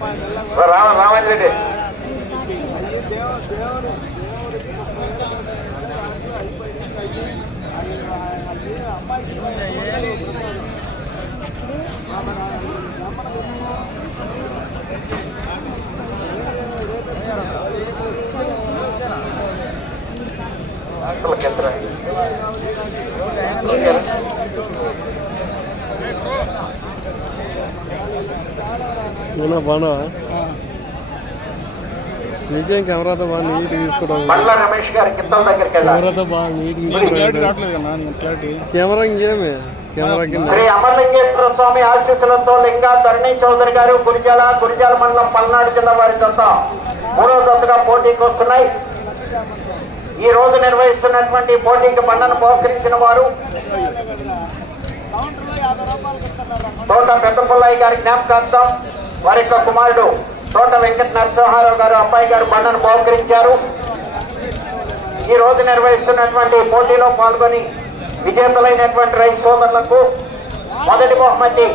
రామ రామాజీ రెడ్డి. కింద ఏమన్నా బాగున్నావా? నీకేం కెమెరాతో బాగా నీట్ తీసుకోవడం కెమెరాతో బాగా నీట్ కెమెరా ఇంకేమి? కెమెరా శ్రీ అమరలింగేశ్వర స్వామి ఆశీస్సులతో లింగా ధరణి చౌదరి గారు గురిజాల గురిజాల మండలం పల్నాడు జిల్లా వారి జత. మూడో జతగా పోటీకి వస్తున్నాయి ఈ రోజు నిర్వహిస్తున్నటువంటి పోటీకి బండను బహుకరించిన వారు తోట పెద్ద పుల్లయ్య గారి జ్ఞాపకార్థం వారి యొక్క కుమారుడు తోట వెంకట నరసింహారావు గారు అబ్బాయి గారు బండను బహుకరించారు. ఈ రోజు నిర్వహిస్తున్నటువంటి పోటీలో పాల్గొని విజేతలైనటువంటి రైతు సోదరులకు మొదటి బహుమతి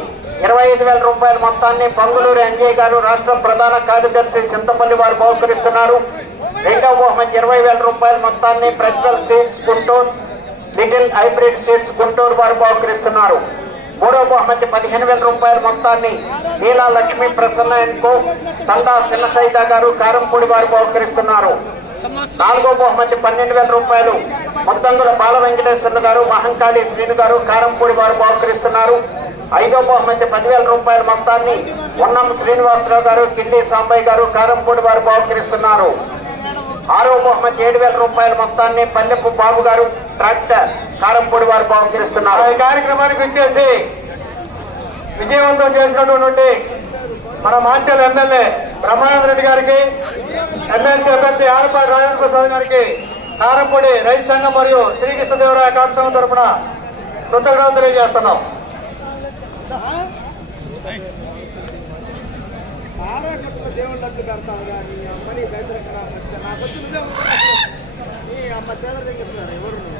ఇరవై ఐదు వేల రూపాయల మొత్తాన్ని పంగులూరు అంజయ్ గారు రాష్ట్ర ప్రధాన కార్యదర్శి సింతపల్లి వారు బహుకరిస్తున్నారు. రెండవ బహుమతి ఇరవై వేల రూపాయల మొత్తాన్ని Prajwal seeds Guntur little hybrid seeds Guntur వారు బహుకరిస్తున్నారు. మూడో బహుమతి పదిహేను వేల రూపాయల మొత్తాన్ని నీలా లక్ష్మీ ప్రసన్న అండ్ సందా సిన్నసైద గారు కారంపూడి వారు బహుకరిస్తున్నారు. నాలుగో బహుమతి పన్నెండు వేల రూపాయలు ముత్తంగుల బాల వెంకటేశ్వర్లు గారు మహంకాళి శ్రీను గారు కారంపూడి వారు బహుకరిస్తున్నారు. ఐదో బహుమతి పదివేల రూపాయల మొత్తాన్ని ఉన్నం శ్రీనివాసరావు గారు కిండి సాంబయ్య గారు కారంపూడి వారు బహుకరిస్తున్నారు. ఆరో బహుమతి ఏడు వేల రూపాయల మొత్తాన్ని పల్లెపు బాబు గారు ట్రాక్టర్ కారంపూడి వారు బహుకరిస్తున్నారు. ఈ కార్యక్రమానికి వచ్చేసి విజయవంతం చేసినటువంటి మన మాచల్ ఎమ్మెల్యే బ్రహ్మానంద రెడ్డి గారికి ఎమ్మెల్సీ అభ్యర్థి ఆలపాటి రాజేంద్ర ప్రసాద్ గారికి కారంపూడి రైతు సంఘం మరియు శ్రీకృష్ణదేవరాయ కార్యక్రమం తరపున కృతజ్ఞతలు తెలియజేస్తున్నాం. ఏ క్లారిటీ ఎడ ఆట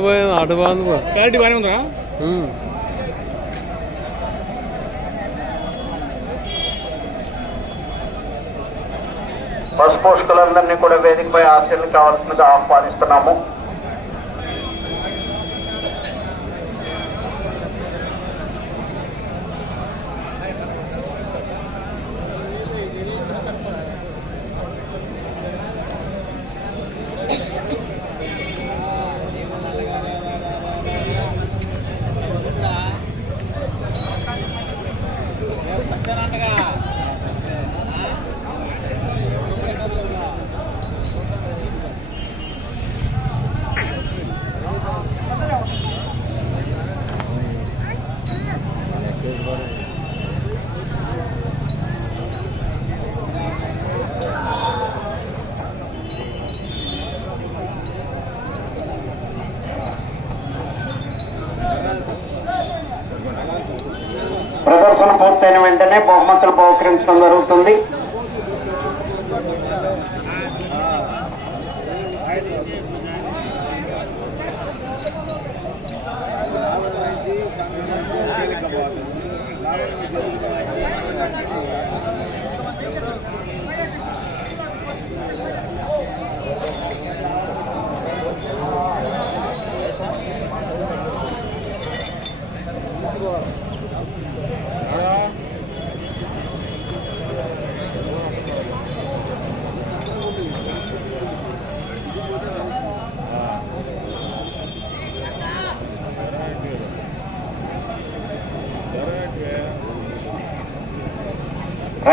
పోయి ఆట బాగుంది బా క్లారిటీ బాగానే ఉందా ఉమ్. బస్ పోషకులందరినీ కూడా వేదికపై ఆశీర్లు కావాల్సిందిగా ఆహ్వానిస్తున్నాము. ప్రదర్శన పూర్తయిన వెంటనే బహుమతులు బహుకరించడం జరుగుతుంది.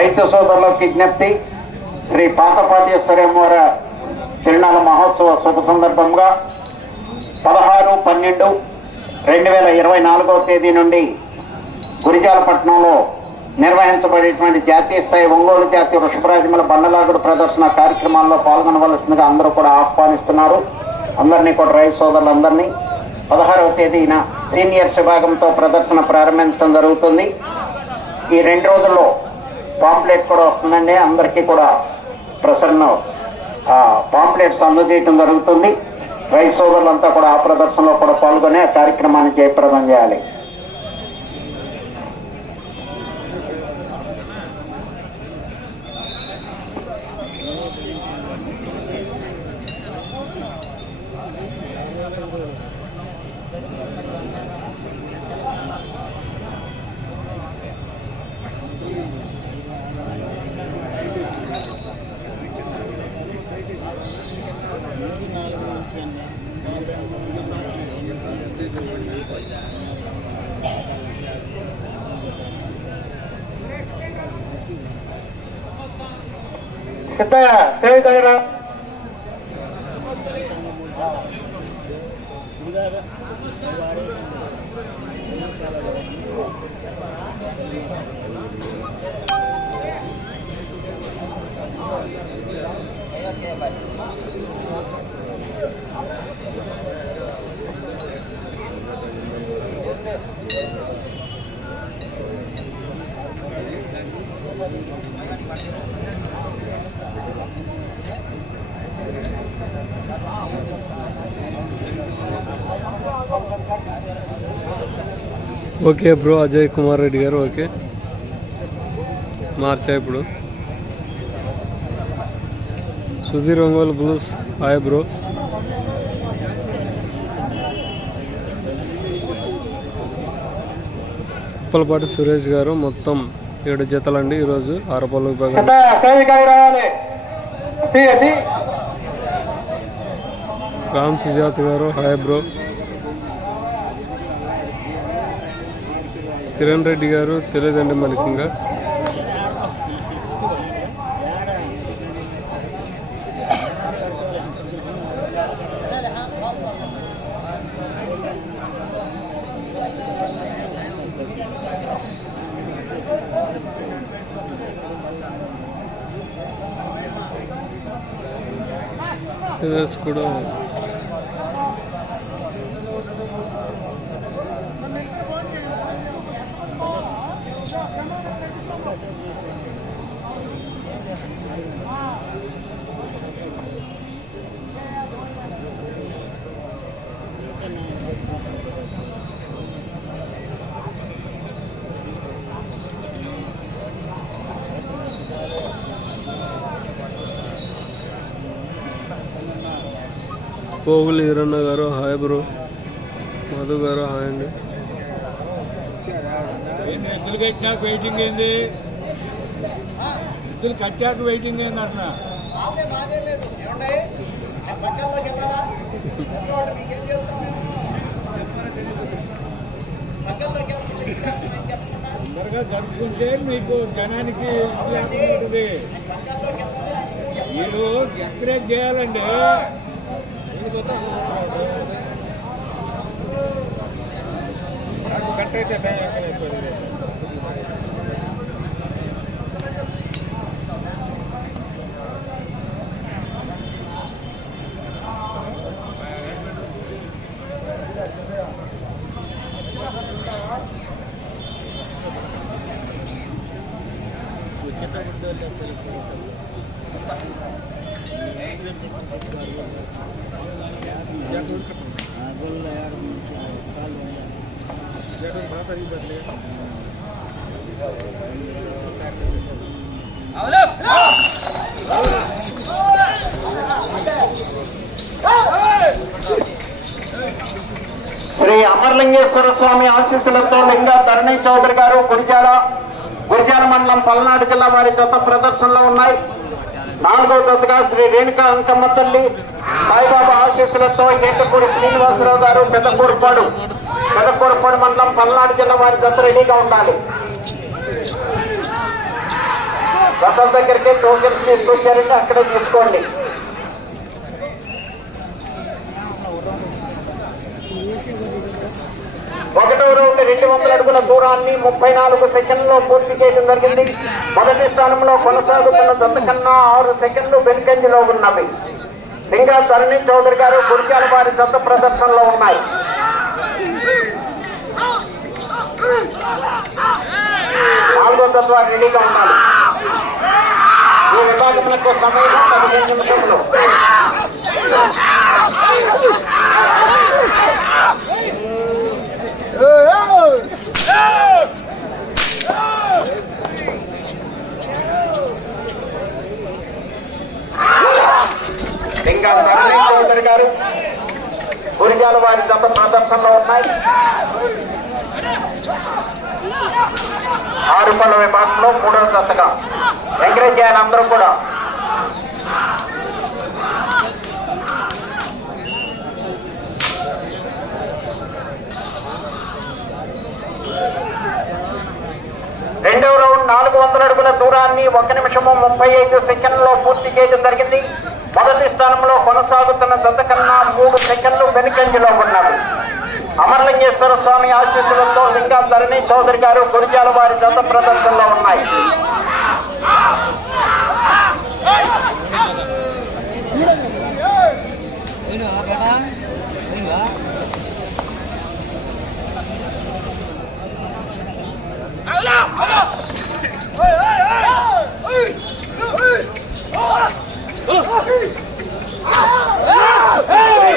రైతు సోదరులకు విజ్ఞప్తి. శ్రీ పాతపాటేశ్వరమ్మవార తిరునాళ్ళ మహోత్సవ శుభ సందర్భంగా పదహారు పన్నెండు రెండు వేల ఇరవై నాలుగవ తేదీ నుండి గురిజాలపట్నంలో నిర్వహించబడేటువంటి జాతీయ స్థాయి ఒంగోలు జాతీయ వృషభరాజముల బండలాగుడు ప్రదర్శన కార్యక్రమాల్లో పాల్గొనవలసిందిగా అందరూ కూడా ఆహ్వానిస్తున్నారు. అందరినీ కూడా రైతు సోదరులందరినీ పదహారవ తేదీన సీనియర్స్ విభాగంతో ప్రదర్శన ప్రారంభించడం జరుగుతుంది. ఈ రెండు రోజుల్లో పాంప్లెట్ కూడా వస్తుందండి. అందరికీ కూడా ప్రసరణ పాంప్లెట్స్ అందజేయటం జరుగుతుంది. రైతు సోదరులంతా కూడా ఆ ప్రదర్శనలో కూడా పాల్గొని ఆ కార్యక్రమాన్ని జయప్రదం చేయాలి. సిద్ధయ్య స్టేజ్ దగ్గర? ఓకే బ్రో అజయ్ కుమార్ రెడ్డి గారు ఓకే. మార్చా ఇప్పుడు. Sudheer Ongole blues. Hi bro. Uppalapati Suresh గారు మొత్తం ఏడు జతలండి ఈరోజు ఆరపల్లి విభాగం రామ్ సుజాత గారు హాయ్ బ్రో. కిరణ్ రెడ్డి గారు తెలియదండి మనకి ఇంకా కూడా పోగులు ఈరన్న గారు హాయ్ బ్రో. మధు గారు హాయ్ అండి. ఏంది ఎద్దులు కట్టినాక వెయిటింగ్ ఏంది? ఎద్దులు కట్టాక వెయిటింగ్ ఏంది అట్లా తొందరగా జరుపుకుంటే మీకు జనానికి ఉంటుంది వీళ్ళు ఎంకరేజ్ చేయాలండి. కట్ అయితే టైం ఎక్కడ అయిపోయింది ఆశీస్సులతో లింగా ధరణి చౌదరి గారు గురిజాల గురిజాల మండలం పల్నాడు జిల్లా వారి జత ప్రదర్శనలో ఉన్నాయి. నాలుగో జతగా శ్రీ రేణుకా అంకమ్మ తల్లి సాయిబాబా ఆశీస్సులతో ఏటపూడి శ్రీనివాసరావు గారు పెద్దకూరుపాడు పెద్దకూరుపాడు మండలం పల్నాడు జిల్లా వారి జత రెడీగా ఉండాలి. గతం దగ్గరికి టోకెన్స్ తీసుకొచ్చారంటే అక్కడే తీసుకోండి. ఒకటో రౌండ్ రెండు వందల అడుగుల దూరాన్ని ముప్పై నాలుగు సెకండ్లో పూర్తి చేయడం జరిగింది. మొదటి స్థానంలో కొనసాగుతున్న జత కన్నా ఆరు సెకండ్లు వెనుకంజలో ఉన్నవి. ఇంకా తరుణి చౌదరి గారు గురిజాల వారి జత ప్రదర్శనలో ఉన్నాయి. నాలుగో తత్వ రెడీగా ఉండాలి. ఈ విభాగములకు సమయం పదిహేను నిమిషంలో ఇంకా తరుణి చౌదరి గారు గురిజాల వారి జత ప్రదర్శనలో ఉన్నాయి. ఆరు పళ్ళ విభాగంలో మూడవ జతగా ఎంకరేజ్ చేయాలి అందరూ కూడా. రెండవ రౌండ్ నాలుగు వందల అడుగుల దూరాన్ని ఒక నిమిషము ముప్పై ఐదు సెకండ్లో పూర్తి చేయడం జరిగింది. మొదటి స్థానంలో కొనసాగుతున్న జత కన్నా మూడు సెకండ్లు వెనుకంజలో ఉన్నవి. అమరలింగేశ్వర స్వామి ఆశీస్సులతో లింగా ధరణి చౌదరి గారు గురిజాల వారి జత ప్రదర్శనలో ఉన్నాయి.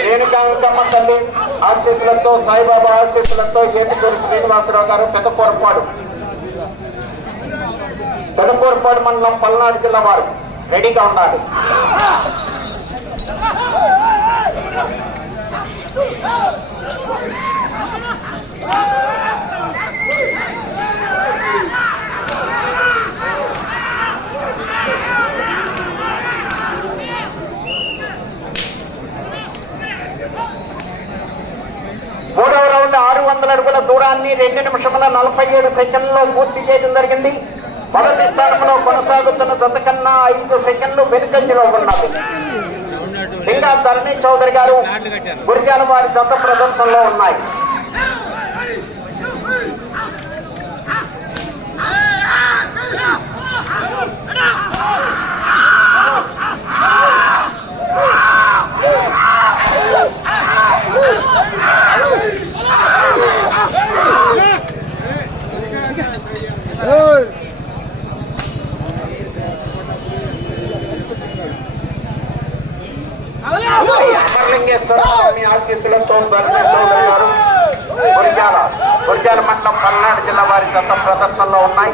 రేణుకాంతమ్మ తల్లి ఆశీస్సులతో సాయిబాబా ఆశీస్సులతో ఏటుకూరు శ్రీనివాసరావు గారు పెదపూరపాడు పెదపూరపాడు మండలం పల్నాడు జిల్లా వారు. రెడీగా ఉండాలి. Oh రౌండ్ ఆరు వందల అడుగుల దూరాన్ని రెండు నిమిషముల నలభై ఏడు సెకండ్లో పూర్తి చేయడం జరిగింది. మొదటి స్థానంలో కొనసాగుతున్న జత కన్నా ఐదు సెకండ్లు వెనుకంజలో ఉన్నది. లింగా ధరణి చౌదరి గారు గురిజాల వారి జత ప్రదర్శనలో ఉన్నాయి. అమరలింగేశ్వర స్వామి ఆశీస్సులతో ధరణి గురిజాల గురిజాల మండలం పల్నాడు జిల్లా వారి జత ప్రదర్శనలో ఉన్నాయి.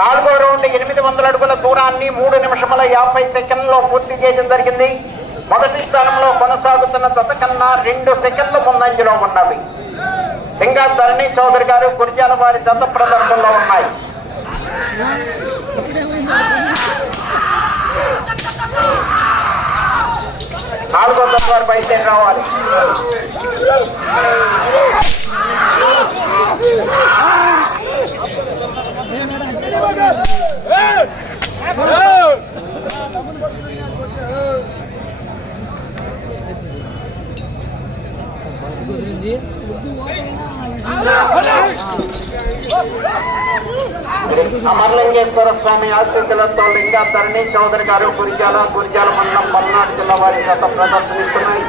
నాలుగో రౌండ్ ఎనిమిది వందల అడుగుల దూరాన్ని మూడు నిమిషముల యాభై సెకండ్లో పూర్తి చేయడం జరిగింది. మొదటి స్థానంలో కొనసాగుతున్న జత కన్నా రెండు సెకండ్లు ముందంజలో ఉన్నవి. ఇంకా ధరణి చౌదరి గారు గురిజాల వారి జత ప్రదర్శనలో ఉన్నాయి. నాలుగో జత వారు బయటకు రావాలి. అమరలింగేశ్వర స్వామి ఆశీస్సులతో లింగా తరణి చౌదరి గారు గురిజాల గురిజాల మండలం పల్నాడు జిల్లా వారి గత ప్రదర్శనిస్తున్నాయి.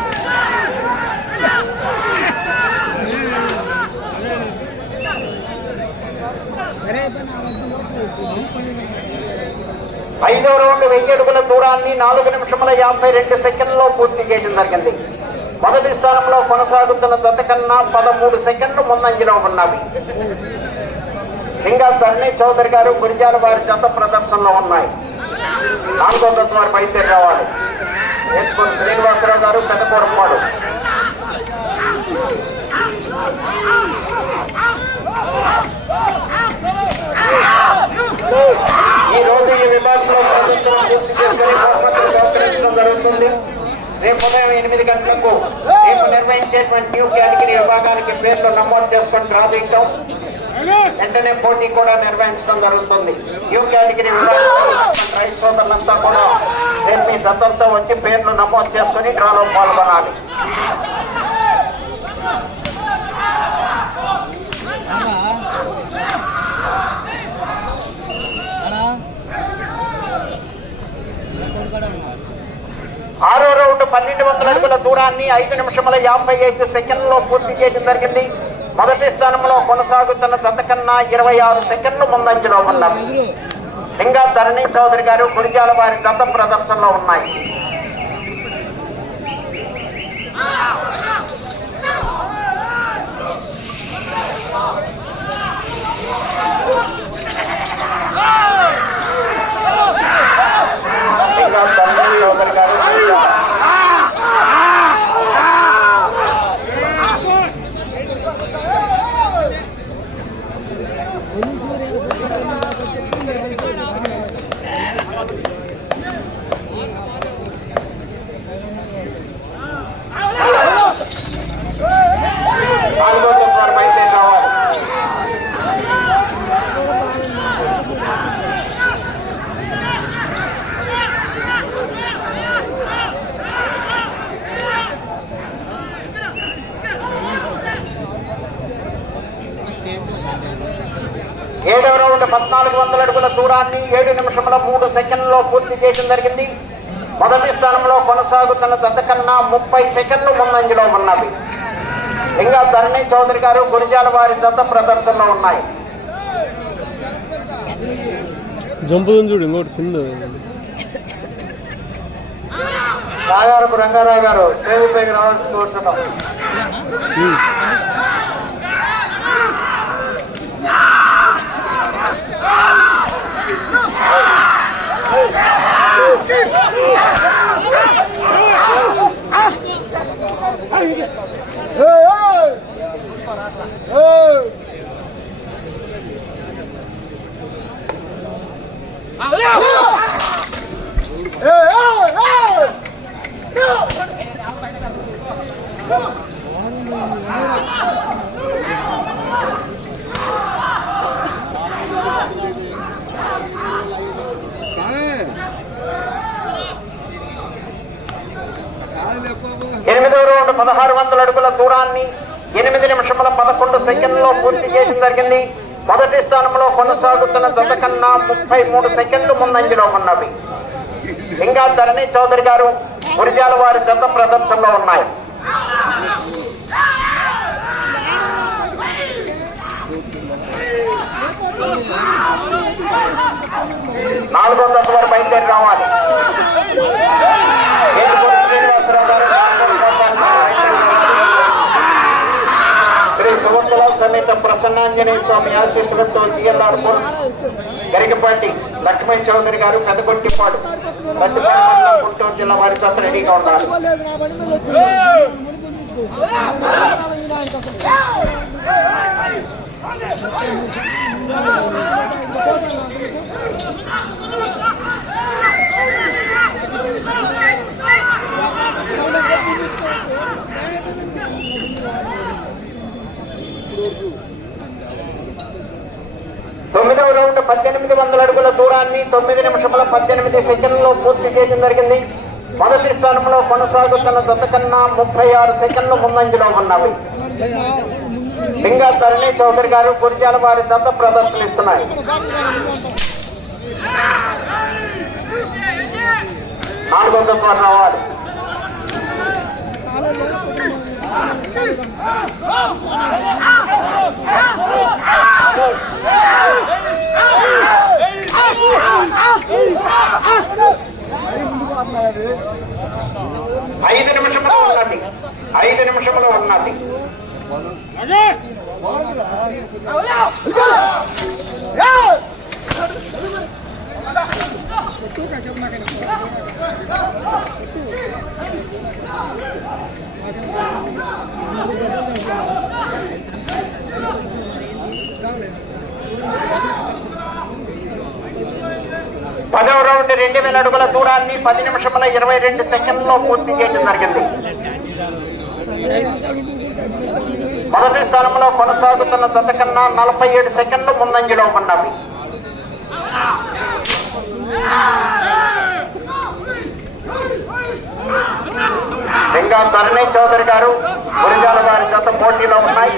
ఐదవ రౌండ్ వెయ్యి అడుగుల దూరాన్ని నాలుగు నిమిషముల యాభై రెండు సెకండ్లో పూర్తి చేయడం జరిగింది. మొదటి స్థానంలో కొనసాగుతున్న జత కన్నా పదమూడు సెకండ్లు ముందంజలో ఉన్నవి. ఇంకా ధరణి చౌదరి గారు గురిజాల వారి జత ప్రదర్శనలో ఉన్నాయి. నాలుగో దశ వారు బయలుదేరి రావాలి. శ్రీనివాసరావు గారు పెద్దకూరపాడు ఈ రోజు ఈ విభాగంలో ప్రదర్శన పూర్తి చేసుకుని జరుగుతుంది. రేపు ఉదయం ఎనిమిది గంటలకు రేపు నిర్వహించేటువంటి న్యూ కేటగిరీ విభాగానికి పేర్లు నమోదు చేసుకొని డ్రా వెంటనే పోటీ కూడా నిర్వహించడం జరుగుతుంది. న్యూ కేటగిరీ విభాగం రైతు సోదరులంతా కూడా రేపు మీ దత్తంతో వచ్చి పేర్లు నమోదు చేసుకొని డ్రాలో పాల్గొనాలి ఆరో రౌండ్ పన్నెండు వందల అడుగుల దూరాన్ని ఐదు నిమిషముల యాభై ఐదు సెకండ్లో పూర్తి చేయడం జరిగింది. మొదటి స్థానంలో కొనసాగుతున్న గతకన్నా ఇరవై ఆరు సెకండ్లు ముందంజలో ఉన్నారు ఇంకా ధరణి చౌదరి గారు గురిజాల వారి జత ప్రదర్శనలో ఉన్నాయి. ఇంకా ధరణి చౌదరి గారు గురిజాల. నాలుగో జత వారు బయలుదేరి రావాలి ఏడవ రౌండ్ పద్నాలుగు వందల అడుగుల దూరాన్ని ఏడు నిమిషముల మూడు సెకండ్లో పూర్తి చేయడం జరిగింది. మొదటి స్థానంలో కొనసాగుతున్న జత కన్నా ముప్పై సెకండ్లు ముందంజలో ఉన్నవి. ఇంకా ధరణి చౌదరి గారు గురిజాల వారి జత ప్రదర్శనలో ఉన్నాయి. జంపుదని చూడు ఇంకోటి కింద. రంగారావు గారు స్టేజ్ పైకి రావాల్సి కోరుతున్నాం. 파이팅! అడుగుల దూరాన్ని ఎనిమిది నిమిషముల పదకొండు సెకండ్లో పూర్తి చేయడం జరిగింది. మొదటి స్థానంలో కొనసాగుతున్న జత కన్నా ముప్పై మూడు సెకండ్లు ముందంజలో ఉన్నవి. ఇంకా ధరణి చౌదరి గారు గురిజాల వారి జత ప్రదర్శనలో ఉన్నాయి. నాలుగో జత వారు బయలుదేరి రావాలి ఏడుగురు శ్రీనివాసరావు గారు శ్రీ సుభద్ర సమేత ఆంజనేయ స్వామి ఆశీస్సులతో జిఎల్ఆర్ పురుష్ గరికపాటి లక్ష్మణ్ చౌదరి గారు పెదగొట్టిపాడు గుంటూరు జిల్లా వారి జత రెడీగా ఉన్నారు. తొమ్మిదవ రౌండ్ పద్దెనిమిది వందల అడుగుల దూరాన్ని తొమ్మిది నిమిషముల పద్దెనిమిది సెకండ్లో పూర్తి చేయడం జరిగింది. మొదటి స్థానంలో కొనసాగుతున్న జత కన్నా ముప్పై ఆరు సెకండ్లు ముందంజలో ఉన్నవి. లింగా తరుణి చౌదరి గారు గురిజాల వారి జత ప్రదర్శనిస్తున్నాయి. నాలుగో జత వారు Oh! ఐదు నిమిషములు ఉన్నది ఐదు నిమిషములు ఉన్నది పదవ రౌండ్ రెండు వేల అడుగుల దూరాన్ని పది నిమిషముల ఇరవై రెండు సెకండ్లో పూర్తి చేయడం జరిగింది. మొదటి స్థానంలో కొనసాగుతున్న జత కన్నా నలభై ఏడు సెకండ్లు ముందంజలో ఉన్నవి. ఇంకా ధరణి చౌదరి గారు గురిజాల గారి జత పోటీలో ఉన్నాయి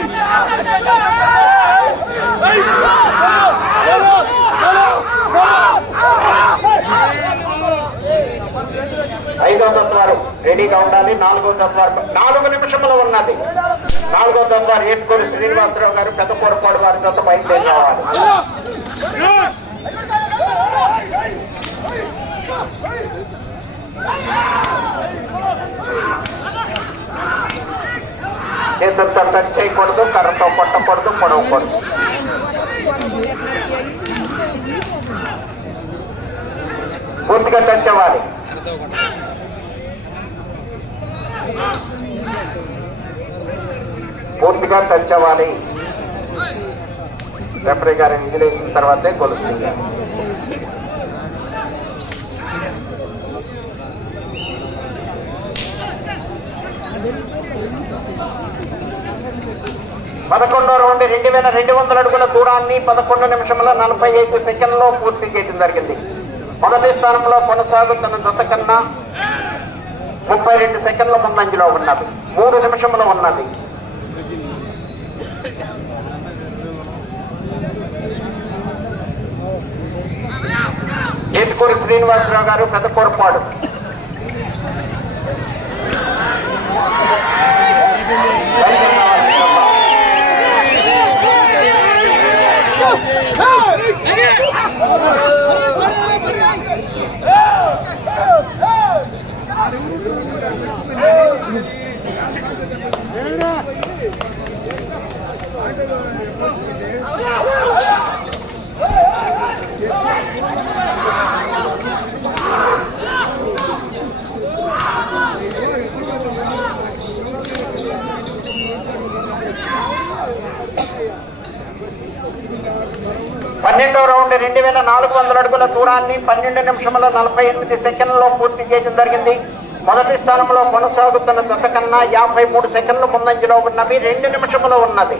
ఐదో తత్వారు రెడీగా ఉండాలి. నాలుగో తత్వారు నాలుగు నిమిషంలో ఉన్నది. నాలుగో తత్వారు ఏటుకూరి శ్రీనివాసరావు గారు పెద్ద పొరపాటు వారి జత బయలుదేరి రావాలి. చేతులతో టచ్ చేయకూడదు కర్రతో కొట్టకూడదు పొడవకూడదు పూర్తిగా టచ్ అవ్వాలి. పూర్తిగా టచ్ అవ్వాలి. రెఫరీ గారు విజిల్ తర్వాతే కొలుస్తుంది పదకొండో రౌండ్ రెండు వేల రెండు వందల అడుగుల దూరాన్ని పదకొండు నిమిషముల నలభై ఐదు సెకండ్లో పూర్తి చేయడం జరిగింది. మొదటి స్థానంలో కొనసాగుతున్న జత కన్నా ముప్పై రెండు సెకండ్ల ముందంజలో ఉన్నది. మూడు నిమిషంలో ఉన్నది. ఏటుకూరి శ్రీనివాసరావు గారు పెద్ద పొరపాటు. పన్నెండో రౌండ్ రెండు వేల కిలోమీటర్ల దూరాన్ని పన్నెండు నిమిషముల నలభై ఎనిమిది సెకండ్లలో పూర్తి చేయడం జరిగింది. మొదటి స్థానంలో కొనసాగుతున్న జత కన్నా యాభై మూడు సెకండ్లు ముందంజలో ఉన్నవి. రెండు నిమిషములో ఉన్నది.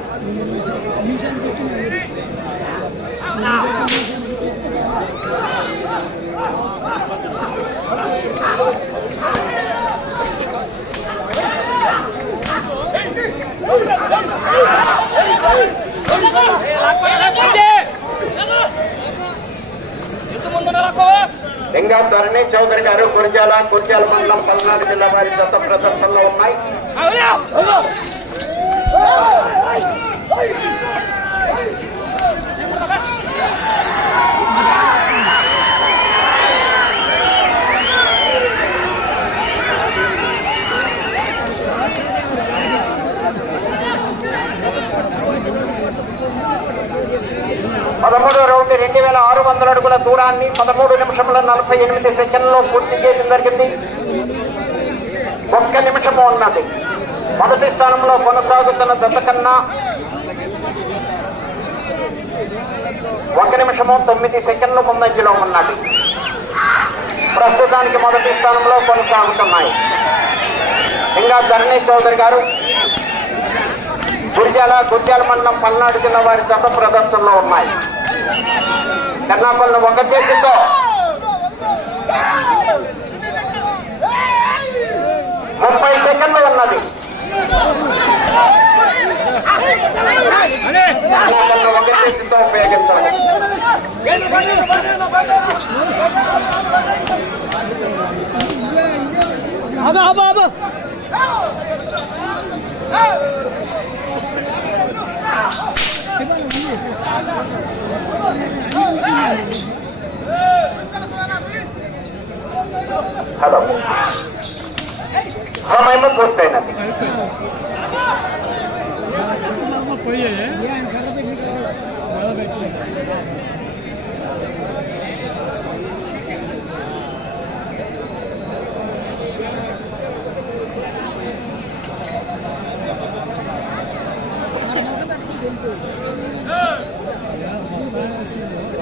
లింగా చౌదరి గారు గురిజాల గురిజాల మండలం పల్నాడు జిల్లా వారి దత్త ప్రదర్శనలో ఉన్నాయి. పదమూడో రెండు వేల ఆరు వందల అడుగుల దూరాన్ని పదమూడు నిమిషముల నలభై ఎనిమిది సెకండ్లో పూర్తి చేయడం జరిగింది. ఒక్క నిమిషము ఉన్నది. మొదటి స్థానంలో కొనసాగుతున్న దత్తకన్నా కన్నా ఒక నిమిషము తొమ్మిది సెకండ్లు ముందంజలో ఉన్నది. ప్రస్తుతానికి మొదటి స్థానంలో కొనసాగుతున్నాయి. ఇంకా ధరణి చౌదరి గారు గురిజాల గురిజాల మండలం పల్నాడు జిల్లా వారి జత ప్రదర్శనలో ఉన్నాయి. కన్నాపల్లి ఒక చేతితో. ముప్పై సెకండ్లు ఉన్నది. కన్నాపల్లి ఒక చేతితో ఉపయోగించాలి అదా బాబా హలో సమయం పూర్తయినది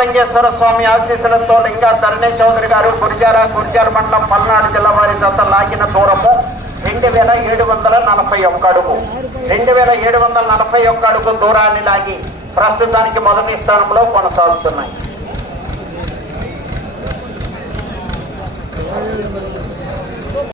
లింగేశ్వర స్వామి ఆశీస్సులతో లింగా ధరణి చౌదరి గారు గురిజార గురిజార మండలం పల్నాడు జిల్లా వారి జత లాగిన దూరము రెండు వేల ఏడు వందల నలభై ఒక్క అడుగు. రెండు వేల ఏడు వందల నలభై ఒక్క అడుగు దూరాన్ని లాగి ప్రస్తుతానికి మొదటి స్థానంలో కొనసాగుతున్నాయి.